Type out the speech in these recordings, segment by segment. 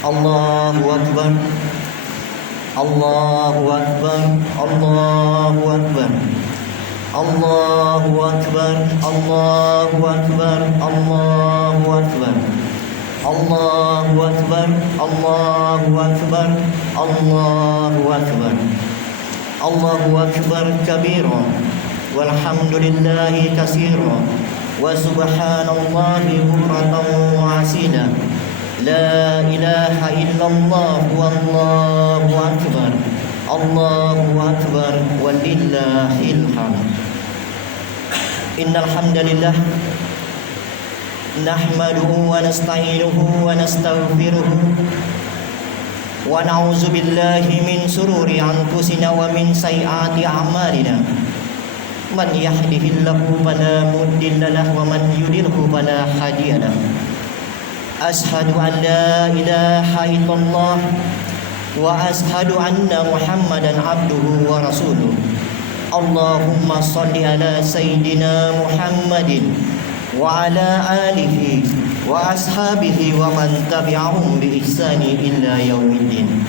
Allahu Akbar. Allahu Akbar. Allahu Akbar. Allahu Akbar. Allahu Akbar. Allahu Akbar. Allahu Akbar. Allahu Akbar. Allahu Akbar. Allahu Akbar kabira walhamdulillahi katsira wa subhanallahi bukratan wa asila. La ilaha illallah wallahu akbar. Allahu akbar walillahil hamd. Innal hamdalillah nahmaduhu wa nasta'inuhu wa nastaghfiruhu wa na'udzu billahi min sururi anfusina wa min sayyiati a'malina. Man yahdihillahu fala mudilla lahu wa man yudlilhu fala hadiya lahu. Ashhadu an la ilaha illallah wa ashhadu anna Muhammadan abduhu wa rasuluh. Allahumma salli ala sayyidina Muhammadin wa ala alihi wa ashabihi wa man tabi'ahum bi ihsani illa yaumiddin.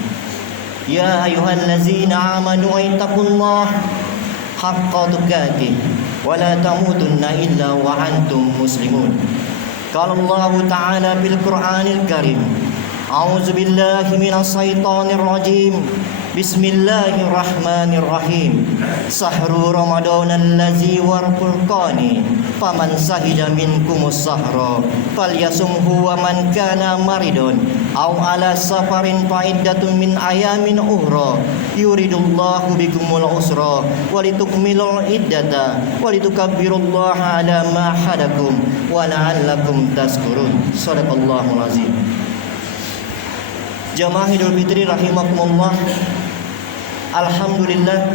Ya ayyuhallazina amanu ittaqullaha haqqa tuqatih wa la tamutunna illa wa antum muslimun. Qala Allah Ta'ala bil Qur'anil Karim. A'udzu billahi minas syaitonir rajim. Bismillahirrahmanirrahim. Sahru Ramadanal ladzi wal furqani. Faman sahida minkumus sahra falyasumhu wa man kana maridun aw ala safarin fa iddatun min ayamin ukhra. Yuridullahu bikumul usra walitukmilul iddata walitukabbirullaha ala ma hadakum wa la'allakum tashkurun. Shadaqallahul azim. Jamaah Idul Fitri rahimakumullah. Alhamdulillah,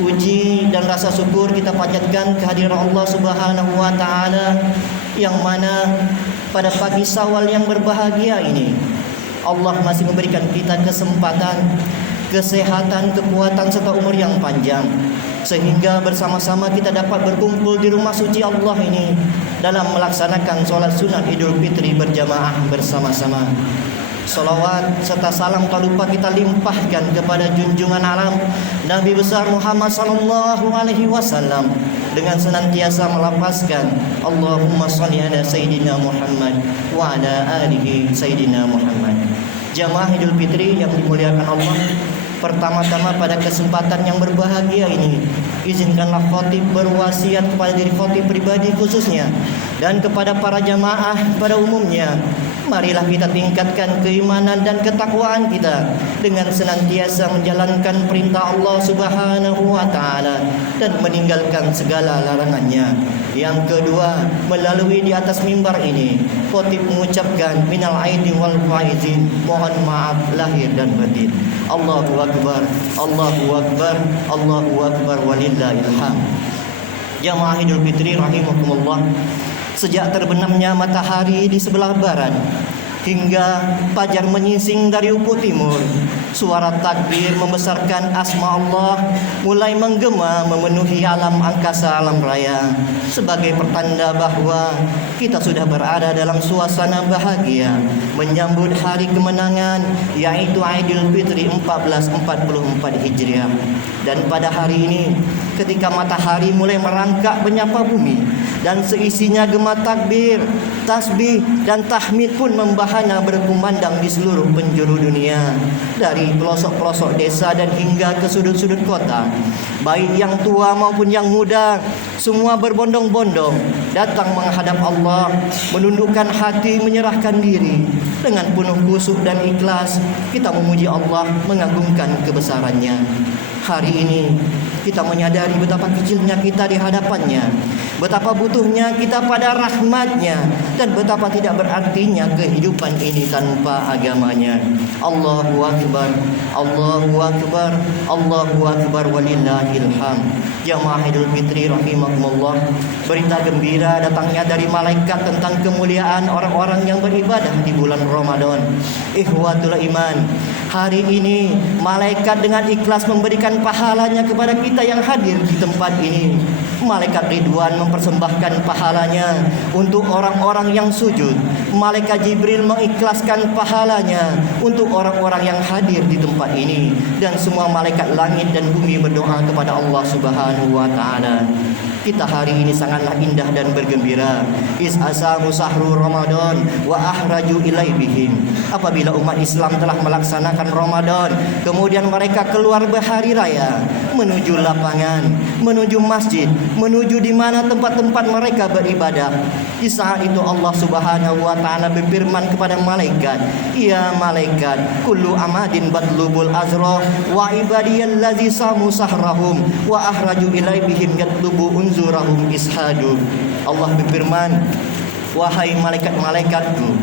puji dan rasa syukur kita panjatkan kehadiran Allah Subhanahu wa taala yang mana pada pagi Syawal yang berbahagia ini Allah masih memberikan kita kesempatan, kesehatan, kekuatan serta umur yang panjang sehingga bersama-sama kita dapat berkumpul di rumah suci Allah ini dalam melaksanakan sholat sunat Idul Fitri berjamaah bersama-sama. Salawat serta salam tak lupa kita limpahkan kepada junjungan alam Nabi besar Muhammad sallallahu alaihi wasallam dengan senantiasa melafazkan Allahumma shalli ala sayyidina Muhammad wa ala alihi sayyidina Muhammad. Jamaah Idul Fitri yang dimuliakan Allah, pertama-tama pada kesempatan yang berbahagia ini izinkanlah khotib berwasiat kepada diri khotib pribadi khususnya dan kepada para jamaah pada umumnya. Marilah kita tingkatkan keimanan dan ketakwaan kita dengan senantiasa menjalankan perintah Allah Subhanahu wa taala dan meninggalkan segala larangannya. Yang kedua, melalui di atas mimbar ini khotib mengucapkan minal aidin wal faizin, mohon maaf lahir dan batin. Allahu akbar, Allahu akbar, Allahu akbar walillahil hamd. Jamaah Idul Fitri rahimakumullah. Sejak terbenamnya matahari di sebelah barat hingga fajar menyingsing dari ufuk timur, suara takbir membesarkan asma Allah mulai menggema memenuhi alam angkasa alam raya sebagai pertanda bahwa kita sudah berada dalam suasana bahagia menyambut hari kemenangan yaitu Idul Fitri 1444 Hijriah. Dan pada hari ini ketika matahari mulai merangkak menyapa bumi dan seisinya gema takbir, tasbih dan tahmid pun membahana berkumandang di seluruh penjuru dunia, dari pelosok-pelosok desa dan hingga ke sudut-sudut kota. Baik yang tua maupun yang muda, semua berbondong-bondong datang menghadap Allah, menundukkan hati, menyerahkan diri. Dengan penuh khusyuk dan ikhlas kita memuji Allah, mengagungkan kebesarannya. Hari ini kita menyadari betapa kecilnya kita di hadapannya, betapa butuhnya kita pada rahmatnya, dan betapa tidak berartinya kehidupan ini tanpa agamanya. Allahu akbar, Allahu akbar, Allahu akbar walillahil hamd. Jamaah Idul Fitri rahimakumullah, berita gembira datangnya dari malaikat tentang kemuliaan orang-orang yang beribadah di bulan Ramadan. Ikhwatul iman, hari ini malaikat dengan ikhlas memberikan pahalanya kepada kita yang hadir di tempat ini. Malaikat Ridwan mempersembahkan pahalanya untuk orang-orang yang sujud. Malaikat Jibril mengikhlaskan pahalanya untuk orang-orang yang hadir di tempat ini. Dan semua malaikat langit dan bumi berdoa kepada Allah Subhanahu wa ta'ala. Kita hari ini sangatlah indah dan bergembira. Asamu sahru Ramadan wa ahraju ilaibihim. Apabila umat Islam telah melaksanakan Ramadan, kemudian mereka keluar berhari raya menuju lapangan, menuju masjid, menuju di mana tempat-tempat mereka beribadah. Di saat itu Allah Subhanahu wa ta'ala berfirman kepada malaikat, "Ya malaikat, kullu amadin badlubul azra wa ibadiyallazi samu sahrahum wa ahraju ilaibihim yatlubu unzurahum ishadu." Allah berfirman, "Wahai malaikat-malaikatku,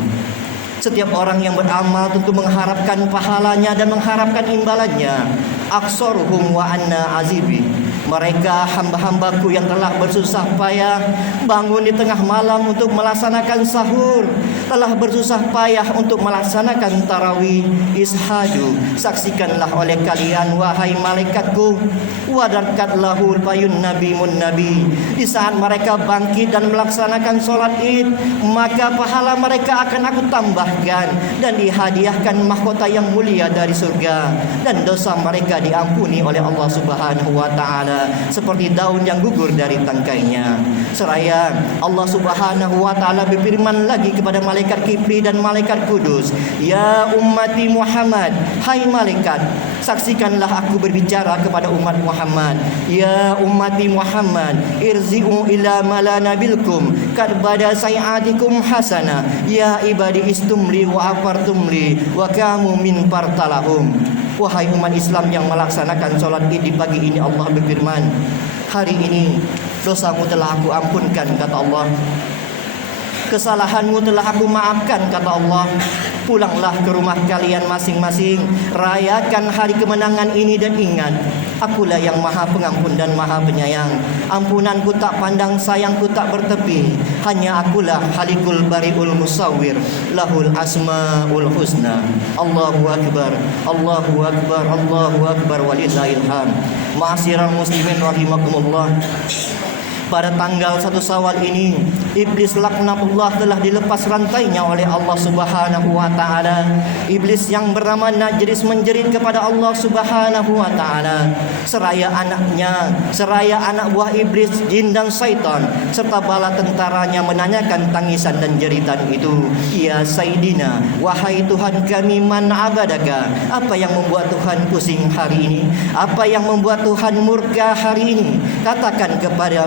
setiap orang yang beramal tentu mengharapkan pahalanya dan mengharapkan imbalannya. Aksaruhum wa anna azibi." Mereka hamba-hambaku yang telah bersusah payah bangun di tengah malam untuk melaksanakan sahur, telah bersusah payah untuk melaksanakan tarawih. Ishadu, saksikanlah oleh kalian wahai malaikatku. Wadarkat lahul bayun nabi mun nabi. Di saat mereka bangkit dan melaksanakan solat id, maka pahala mereka akan aku tambahkan dan dihadiahkan mahkota yang mulia dari surga, dan dosa mereka diampuni oleh Allah Subhanahu wa ta'ala seperti daun yang gugur dari tangkainya. Seraya Allah Subhanahu wa ta'ala berfirman lagi kepada malaikat Kipri dan malaikat Kudus, "Ya ummati Muhammad, hai malaikat, saksikanlah aku berbicara kepada umat Muhammad. Ya ummati Muhammad, irzi'u ila mala nabilkum kad bada sayiatikum hasana. Ya ibadi istumli wa afartumli wa kamu min partalahum." Wahai umat Islam yang melaksanakan solat id di pagi ini, Allah berfirman, "Hari ini dosamu telah aku ampunkan," kata Allah. "Kesalahanmu telah aku maafkan," kata Allah. "Pulanglah ke rumah kalian masing-masing, rayakan hari kemenangan ini dan ingat, akulah yang maha pengampun dan maha penyayang. Ampunanku tak pandang, sayangku tak bertepi. Hanya akulah halikul bariul musawwir, lahul asmaul husna." Allahu akbar, Allahu akbar, Allahu akbar, walillahil hamd. Ma'asyiral muslimin rahimakumullah. Pada tanggal 1 Syawal ini, iblis laknatullah telah dilepas rantainya oleh Allah Subhanahu wa ta'ala. Iblis yang bernama Najris menjerit kepada Allah Subhanahu wa ta'ala. Seraya anaknya, seraya anak buah iblis, jin dan syaitan, serta bala tentaranya menanyakan tangisan dan jeritan itu, "Ya Sayyidina, wahai Tuhan kami, man abadaka, apa yang membuat Tuhan pusing hari ini? Apa yang membuat Tuhan murka hari ini? Katakan kepada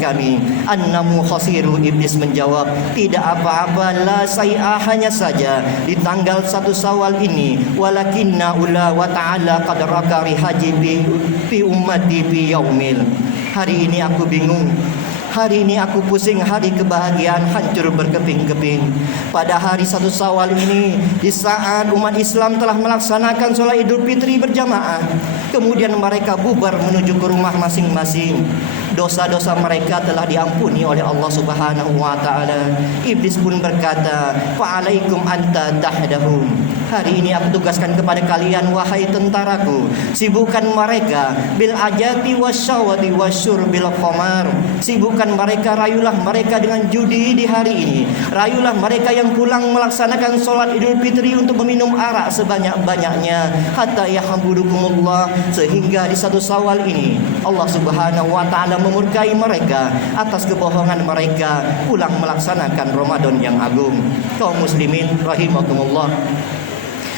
kami." "Annamu khasiru," iblis menjawab, "tidak apa-apa, la say'a, hanya saja di tanggal 1 Syawal ini, walakinna ula wa ta'ala qad rakari hajibi fi ummati fi yaumil." Hari ini aku bingung, hari ini aku pusing, hari kebahagiaan hancur berkeping-keping. Pada hari 1 Syawal ini, di saat umat Islam telah melaksanakan sholat Idul Fitri berjamaah, kemudian mereka bubar menuju ke rumah masing-masing. Dosa-dosa mereka telah diampuni oleh Allah Subhanahu wa ta'ala. Iblis pun berkata, "Fa'alaikum anta tahdahum." Hari ini aku tugaskan kepada kalian, wahai tentaraku, sibukkan mereka bil ajati wasyawati wasyurbil khamar. Sibukkan mereka, rayulah mereka dengan judi di hari ini. Rayulah mereka yang pulang melaksanakan sholat Idul Fitri untuk meminum arak sebanyak-banyaknya, hatta yahmudukumullah, sehingga di 1 Syawal ini Allah Subhanahu wa ta'ala memurkai mereka atas kebohongan mereka pulang melaksanakan Ramadan yang agung. Kaum muslimin rahimakumullah,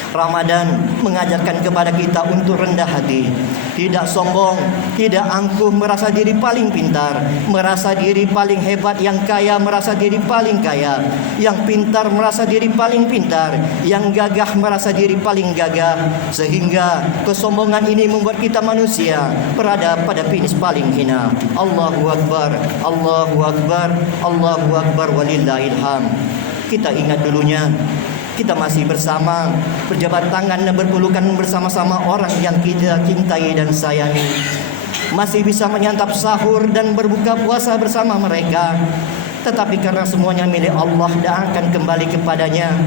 Ramadan mengajarkan kepada kita untuk rendah hati, tidak sombong, tidak angkuh merasa diri paling pintar, merasa diri paling hebat, yang kaya merasa diri paling kaya, yang pintar merasa diri paling pintar, yang gagah merasa diri paling gagah, sehingga kesombongan ini membuat kita manusia berada pada finish paling hina. Allahu akbar, Allahu akbar, Allahu akbar, walillahil hamd. Kita ingat dulunya kita masih bersama, berjabat tangan dan berpelukan bersama-sama orang yang kita cintai dan sayangi. Masih bisa menyantap sahur dan berbuka puasa bersama mereka. Tetapi karena semuanya milik Allah dan akan kembali kepadanya,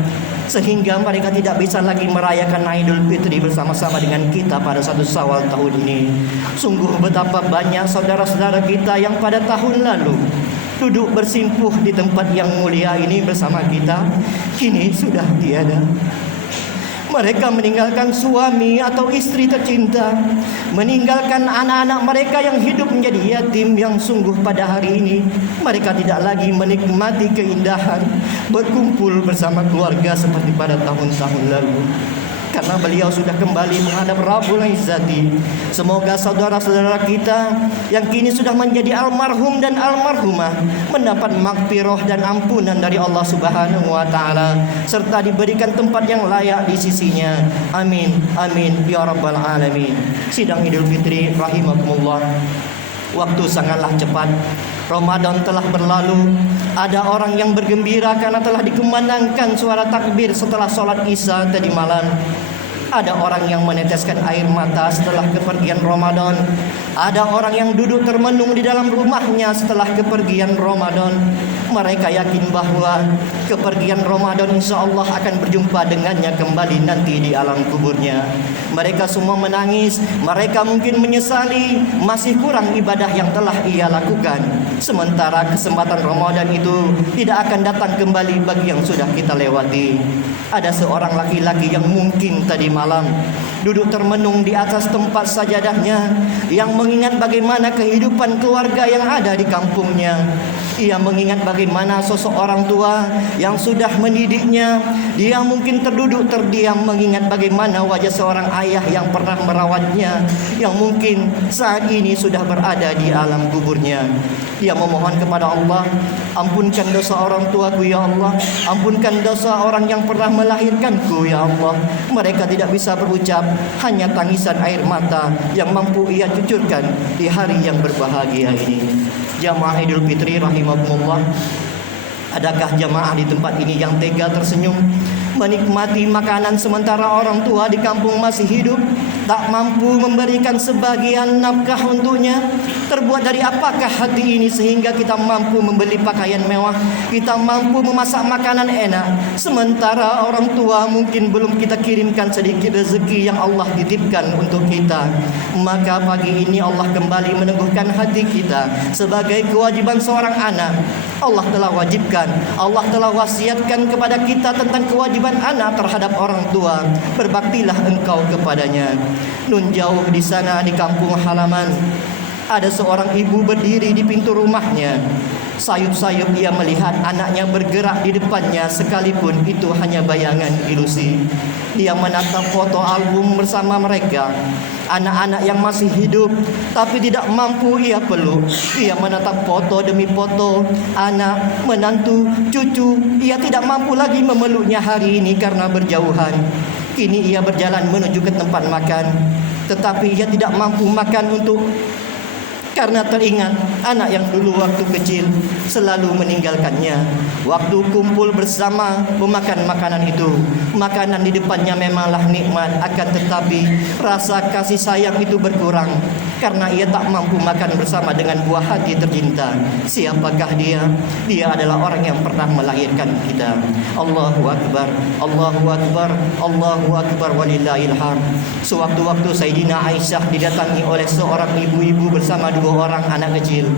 sehingga mereka tidak bisa lagi merayakan Idul Fitri bersama-sama dengan kita pada 1 Syawal tahun ini. Sungguh betapa banyak saudara-saudara kita yang pada tahun lalu duduk bersimpuh di tempat yang mulia ini bersama kita, kini sudah tiada. Mereka meninggalkan suami atau istri tercinta, meninggalkan anak-anak mereka yang hidup menjadi yatim, yang sungguh pada hari ini mereka tidak lagi menikmati keindahan berkumpul bersama keluarga seperti pada tahun-tahun lalu. Karena beliau sudah kembali menghadap Rabbul Izzati. Semoga saudara-saudara kita yang kini sudah menjadi almarhum dan almarhumah mendapat maghfirah dan ampunan dari Allah Subhanahu wa taala, serta diberikan tempat yang layak di sisinya. Amin amin ya rabbal alamin. Sidang Idul Fitri rahimakumullah, waktu sangatlah cepat. Ramadan telah berlalu. Ada orang yang bergembira karena telah dikumandangkan suara takbir setelah sholat Isya tadi malam. Ada orang yang meneteskan air mata setelah kepergian Ramadan. Ada orang yang duduk termenung di dalam rumahnya setelah kepergian Ramadan. Mereka yakin bahwa kepergian Ramadan insya Allah akan berjumpa dengannya kembali nanti di alam kuburnya. Mereka semua menangis. Mereka mungkin menyesali masih kurang ibadah yang telah ia lakukan. Sementara kesempatan Ramadan itu tidak akan datang kembali bagi yang sudah kita lewati. Ada seorang laki-laki yang mungkin tadi malam duduk termenung di atas tempat sajadahnya, yang mengingat bagaimana kehidupan keluarga yang ada di kampungnya. Ia mengingat bagaimana sosok orang tua yang sudah mendidiknya. Dia mungkin terduduk terdiam mengingat bagaimana wajah seorang ayah yang pernah merawatnya, yang mungkin saat ini sudah berada di alam kuburnya. Ia memohon kepada Allah, ampunkan dosa orang tuaku ya Allah, ampunkan dosa orang yang pernah melahirkanku ya Allah. Mereka tidak bisa berucap, hanya tangisan air mata yang mampu ia cucurkan di hari yang berbahagia ini. Jamaah Idul Fitri rahimakumullah, adakah jamaah di tempat ini yang tega tersenyum menikmati makanan sementara orang tua di kampung masih hidup, tak mampu memberikan sebagian nafkah untuknya? Terbuat dari apakah hati ini sehingga kita mampu membeli pakaian mewah, kita mampu memasak makanan enak, sementara orang tua mungkin belum kita kirimkan sedikit rezeki yang Allah titipkan untuk kita? Maka pagi ini Allah kembali meneguhkan hati kita sebagai kewajiban seorang anak. Allah telah wajibkan, Allah telah wasiatkan kepada kita tentang kewajiban anak terhadap orang tua. Berbaktilah engkau kepadanya. Nun jauh di sana di kampung halaman, ada seorang ibu berdiri di pintu rumahnya. Sayup-sayup ia melihat anaknya bergerak di depannya, sekalipun itu hanya bayangan ilusi. Ia menatap foto album bersama mereka, anak-anak yang masih hidup tapi tidak mampu ia peluk. Ia menatap foto demi foto anak, menantu, cucu. Ia tidak mampu lagi memeluknya hari ini karena berjauhan. Kini ia berjalan menuju ke tempat makan, tetapi ia tidak mampu makan karena teringat anak yang dulu waktu kecil selalu meninggalkannya. Waktu kumpul bersama memakan makanan itu, makanan di depannya memanglah nikmat, akan tetapi rasa kasih sayang itu berkurang karena ia tak mampu makan bersama dengan buah hati tercinta. Siapakah dia? Dia adalah orang yang pernah melahirkan kita. Allahu Akbar, Allahu Akbar, Allahu Akbar walillahil hamd. Sewaktu-waktu Sayyidina Aisyah didatangi oleh seorang ibu-ibu bersama 2 orang anak kecil.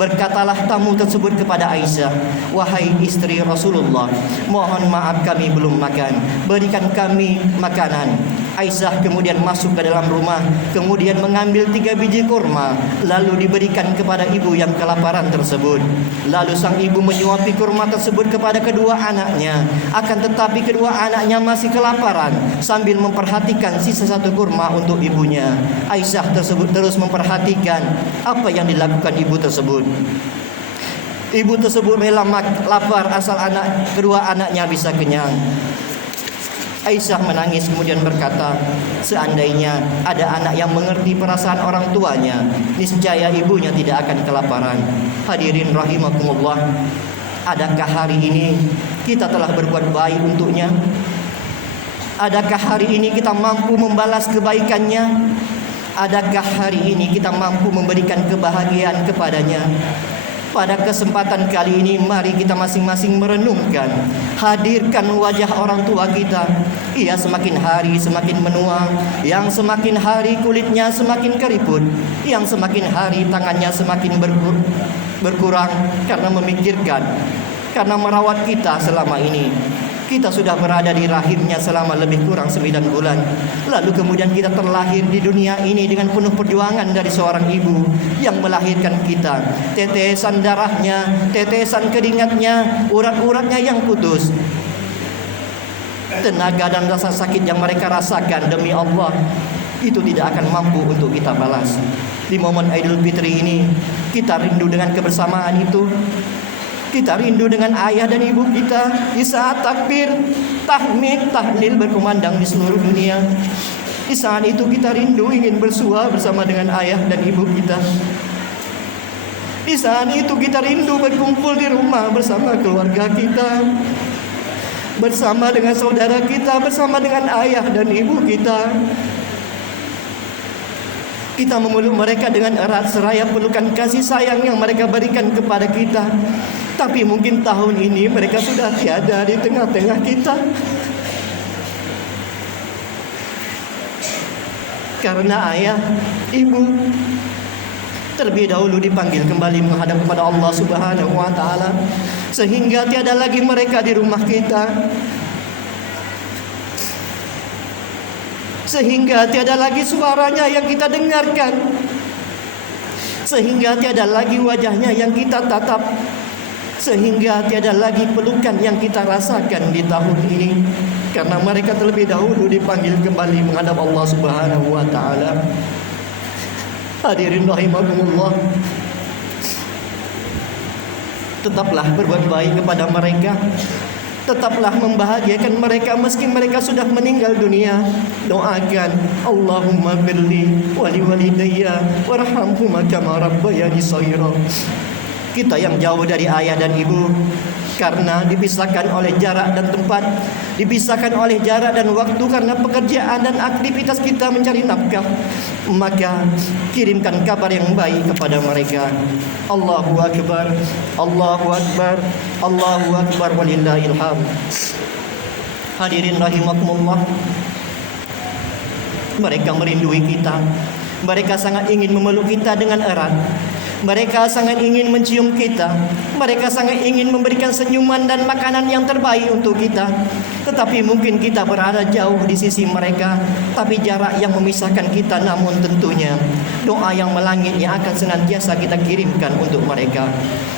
Berkatalah tamu tersebut kepada Aisyah, wahai istri Rasulullah, mohon maaf kami belum makan, berikan kami makanan. Aisyah kemudian masuk ke dalam rumah, kemudian mengambil 3 biji kurma, lalu diberikan kepada ibu yang kelaparan tersebut. Lalu sang ibu menyuapi kurma tersebut kepada kedua anaknya, akan tetapi kedua anaknya masih kelaparan, sambil memperhatikan sisa 1 kurma untuk ibunya. Aisyah tersebut terus memperhatikan apa yang dilakukan ibu tersebut. Ibu tersebut rela lapar asal kedua anaknya bisa kenyang. Aisyah menangis kemudian berkata, seandainya ada anak yang mengerti perasaan orang tuanya, niscaya ibunya tidak akan kelaparan. Hadirin rahimakumullah, adakah hari ini kita telah berbuat baik untuknya? Adakah hari ini kita mampu membalas kebaikannya? Adakah hari ini kita mampu memberikan kebahagiaan kepadanya? Pada kesempatan kali ini mari kita masing-masing merenungkan, hadirkan wajah orang tua kita. Ia semakin hari semakin menua, yang semakin hari kulitnya semakin keriput, yang semakin hari tangannya semakin berkurang karena memikirkan, karena merawat kita selama ini. Kita sudah berada di rahimnya selama lebih kurang 9 bulan. Lalu kemudian kita terlahir di dunia ini dengan penuh perjuangan dari seorang ibu yang melahirkan kita. Tetesan darahnya, tetesan keringatnya, urat-uratnya yang putus, tenaga dan rasa sakit yang mereka rasakan, demi Allah, itu tidak akan mampu untuk kita balas. Di momen Idul Fitri ini, kita rindu dengan kebersamaan itu. Kita rindu dengan ayah dan ibu kita di saat takbir, tahmid, tahlil berkumandang di seluruh dunia. Di saat itu kita rindu ingin bersua bersama dengan ayah dan ibu kita. Di saat itu kita rindu berkumpul di rumah bersama keluarga kita, bersama dengan saudara kita, bersama dengan ayah dan ibu kita. Kita memeluk mereka dengan erat seraya pelukan kasih sayang yang mereka berikan kepada kita. Tapi mungkin tahun ini mereka sudah tiada di tengah-tengah kita. Karena ayah, ibu terlebih dahulu dipanggil kembali menghadap kepada Allah Subhanahu wa taala, sehingga tiada lagi mereka di rumah kita. Sehingga tiada lagi suaranya yang kita dengarkan, sehingga tiada lagi wajahnya yang kita tatap, sehingga tiada lagi pelukan yang kita rasakan di tahun ini. Karena mereka terlebih dahulu dipanggil kembali menghadap Allah Subhanahu wa taala. Hadirin rahimakumullah, tetaplah berbuat baik kepada mereka. Tetaplah membahagiakan mereka meski mereka sudah meninggal dunia. Doakan, Allahumma birli wali walidayya warhamhuma kama rabbayani shaghira. Kita yang jauh dari ayah dan ibu karena dipisahkan oleh jarak dan tempat, dipisahkan oleh jarak dan waktu karena pekerjaan dan aktivitas kita mencari nafkah, maka kirimkan kabar yang baik kepada mereka. Allahu Akbar, Allahu Akbar, Allahu Akbar, walillahil hamd. Hadirin rahimakumullah, mereka merindui kita. Mereka sangat ingin memeluk kita dengan erat. Mereka sangat ingin mencium kita. Mereka sangat ingin memberikan senyuman dan makanan yang terbaik untuk kita. Tetapi mungkin kita berada jauh di sisi mereka. Tapi jarak yang memisahkan kita, namun tentunya doa yang melangit yang akan senantiasa kita kirimkan untuk mereka.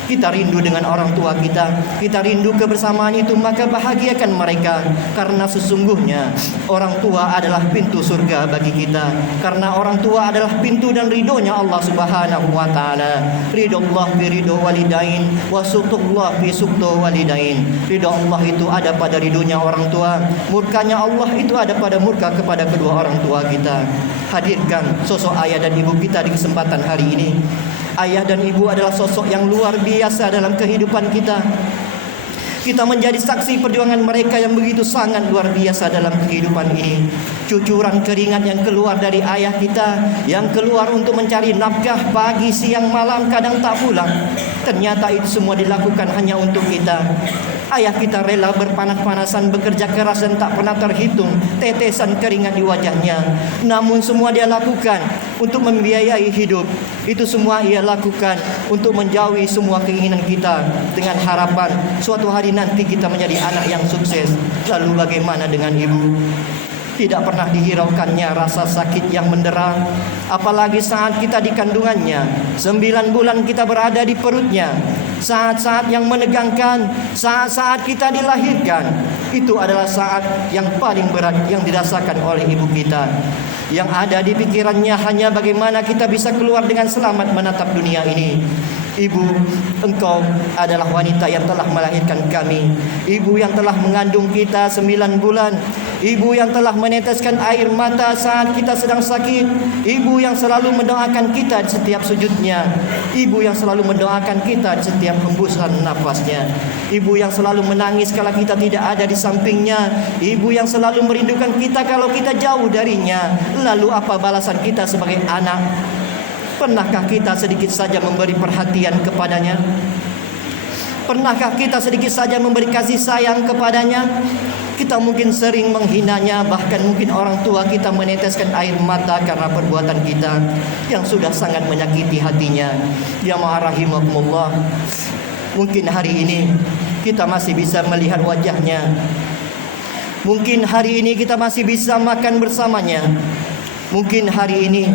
Kita rindu dengan orang tua kita. Kita rindu kebersamaan itu, maka bahagiakan mereka. Karena sesungguhnya orang tua adalah pintu surga bagi kita. Karena orang tua adalah pintu dan ridhonya Allah Subhanahu wa taala. Ridho Allah bi ridho walidain, wa suqtullah bi suqtu walidain. Ridho Allah itu ada pada ridhonya orang tua, murkanya Allah itu ada pada murka kepada kedua orang tua kita. Hadirkan sosok ayah dan ibu kita di kesempatan hari ini. Ayah dan ibu adalah sosok yang luar biasa dalam kehidupan kita. Kita menjadi saksi perjuangan mereka yang begitu sangat luar biasa dalam kehidupan ini. Cucuran keringat yang keluar dari ayah kita, yang keluar untuk mencari nafkah pagi, siang, malam, kadang tak pulang. Ternyata itu semua dilakukan hanya untuk kita. Ayah kita rela berpanas-panasan, bekerja keras dan tak pernah terhitung tetesan keringat di wajahnya. Namun semua dia lakukan untuk membiayai hidup. Itu semua ia lakukan untuk menjauhi semua keinginan kita, dengan harapan suatu hari nanti kita menjadi anak yang sukses. Lalu bagaimana dengan ibu? Tidak pernah dihiraukannya rasa sakit yang mendera, apalagi saat kita di kandungannya. 9 bulan kita berada di perutnya. Saat-saat yang menegangkan, saat-saat kita dilahirkan, itu adalah saat yang paling berat yang dirasakan oleh ibu kita. Yang ada di pikirannya hanya bagaimana kita bisa keluar dengan selamat menatap dunia ini. Ibu, engkau adalah wanita yang telah melahirkan kami. Ibu yang telah mengandung kita 9 bulan. Ibu yang telah meneteskan air mata saat kita sedang sakit. Ibu yang selalu mendoakan kita di setiap sujudnya. Ibu yang selalu mendoakan kita di setiap hembusan nafasnya. Ibu yang selalu menangis kalau kita tidak ada di sampingnya. Ibu yang selalu merindukan kita kalau kita jauh darinya. Lalu apa balasan kita sebagai anak? Pernahkah kita sedikit saja memberi perhatian kepadanya? Pernahkah kita sedikit saja memberi kasih sayang kepadanya? Kita mungkin sering menghinanya, bahkan mungkin orang tua kita meneteskan air mata karena perbuatan kita yang sudah sangat menyakiti hatinya. Ya ma'arahimakumullah. Mungkin hari ini kita masih bisa melihat wajahnya. Mungkin hari ini kita masih bisa makan bersamanya. Mungkin hari ini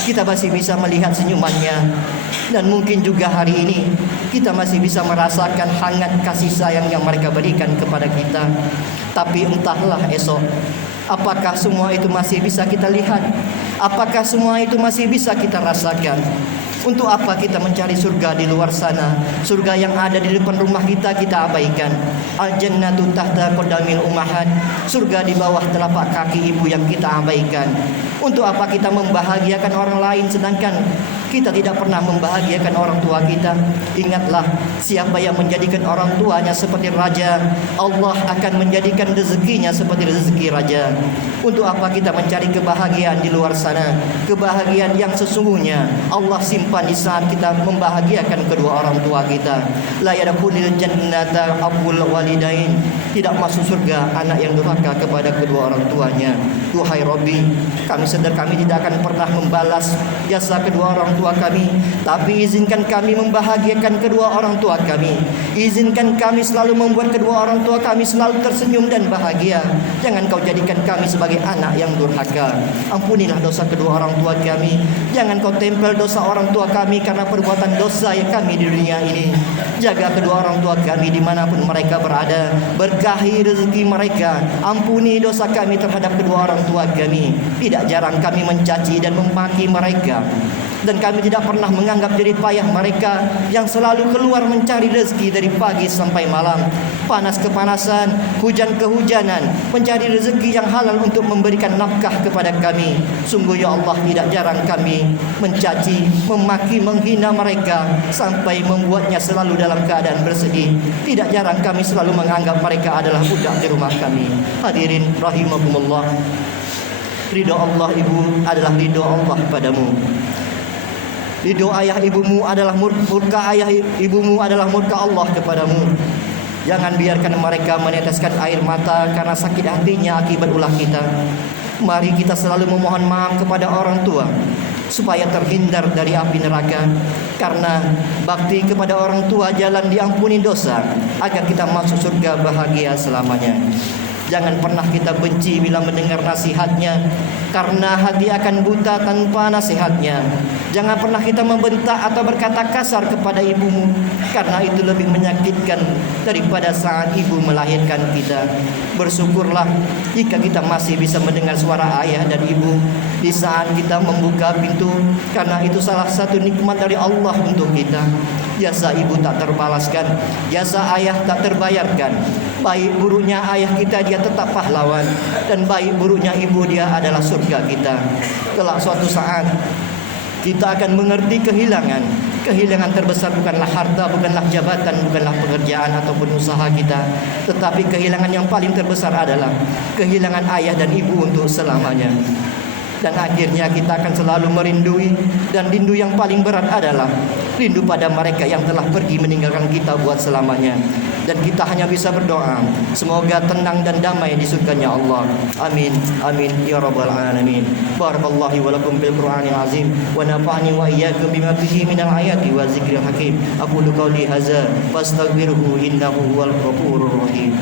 kita masih bisa melihat senyumannya. Dan mungkin juga hari ini kita masih bisa merasakan hangat kasih sayang yang mereka berikan kepada kita. Tapi entahlah esok, apakah semua itu masih bisa kita lihat? Apakah semua itu masih bisa kita rasakan? Untuk apa kita mencari surga di luar sana? Surga yang ada di depan rumah kita abaikan. Al-jannatu tahta qadamil ummahat. Surga di bawah telapak kaki ibu yang kita abaikan. Untuk apa kita membahagiakan orang lain sedangkan kita tidak pernah membahagiakan orang tua kita? Ingatlah, siapa yang menjadikan orang tuanya seperti raja, Allah akan menjadikan rezekinya seperti rezeki raja. Untuk apa kita mencari kebahagiaan di luar sana? Kebahagiaan yang sesungguhnya Allah simpan di saat kita membahagiakan kedua orang tua kita. La yadkhulul jannata abul walidain. Tidak masuk surga anak yang durhaka kepada kedua orang tuanya. Duhai Rabbi, kami sadar kami tidak akan pernah membalas jasa kedua orang tua kami, tapi izinkan kami membahagiakan kedua orang tua kami. Izinkan kami selalu membuat kedua orang tua kami selalu tersenyum dan bahagia. Jangan kau jadikan kami sebagai anak yang durhaka. Ampunilah dosa kedua orang tua kami. Jangan kau tempel dosa orang tua kami karena perbuatan dosa yang kami di dunia ini. Jaga kedua orang tua kami dimanapun mereka berada. Berkahi rezeki mereka. Ampuni dosa kami terhadap kedua orang tua kami. Tidak jarang kami mencaci dan memaki mereka, dan kami tidak pernah menganggap jerih payah mereka yang selalu keluar mencari rezeki dari pagi sampai malam, panas kepanasan, hujan kehujanan, mencari rezeki yang halal untuk memberikan nafkah kepada kami. Sungguh ya Allah, tidak jarang kami mencaci, memaki, menghina mereka sampai membuatnya selalu dalam keadaan bersedih. Tidak jarang kami selalu menganggap mereka adalah budak di rumah kami. Hadirin rahimakumullah, ridho Allah ibu adalah ridho Allah padamu. Ridho ayah ibumu adalah murka ayah ibumu adalah murka Allah kepadamu. Jangan biarkan mereka meneteskan air mata karena sakit hatinya akibat ulah kita. Mari kita selalu memohon maaf kepada orang tua supaya terhindar dari api neraka. Karena bakti kepada orang tua jalan diampuni dosa agar kita masuk surga bahagia selamanya. Jangan pernah kita benci bila mendengar nasihatnya, karena hati akan buta tanpa nasihatnya. Jangan pernah kita membentak atau berkata kasar kepada ibumu, karena itu lebih menyakitkan daripada saat ibu melahirkan kita. Bersyukurlah jika kita masih bisa mendengar suara ayah dan ibu di saat kita membuka pintu, karena itu salah satu nikmat dari Allah untuk kita. Jasa ibu tak terbalaskan, jasa ayah tak terbayarkan. Baik buruknya ayah kita, dia tetap pahlawan, dan baik buruknya ibu, dia adalah surga kita. Kelak suatu saat kita akan mengerti kehilangan. Kehilangan terbesar bukanlah harta, bukanlah jabatan, bukanlah pekerjaan ataupun usaha kita, tetapi kehilangan yang paling terbesar adalah kehilangan ayah dan ibu untuk selamanya. Dan akhirnya kita akan selalu merindui, dan rindu yang paling berat adalah rindu pada mereka yang telah pergi meninggalkan kita buat selamanya. Dan kita hanya bisa berdoa, semoga tenang dan damai di surganya Allah. Amin, amin ya rabbal alamin. Barakallahu wa lakum bil Qur'anil azim, wa nafa'ani wa iyyakum bima fihi minal ayati wa zikril hakim. Aqulu qawli hadza wastaghfiruhu innahu huwal ghafurur rahim.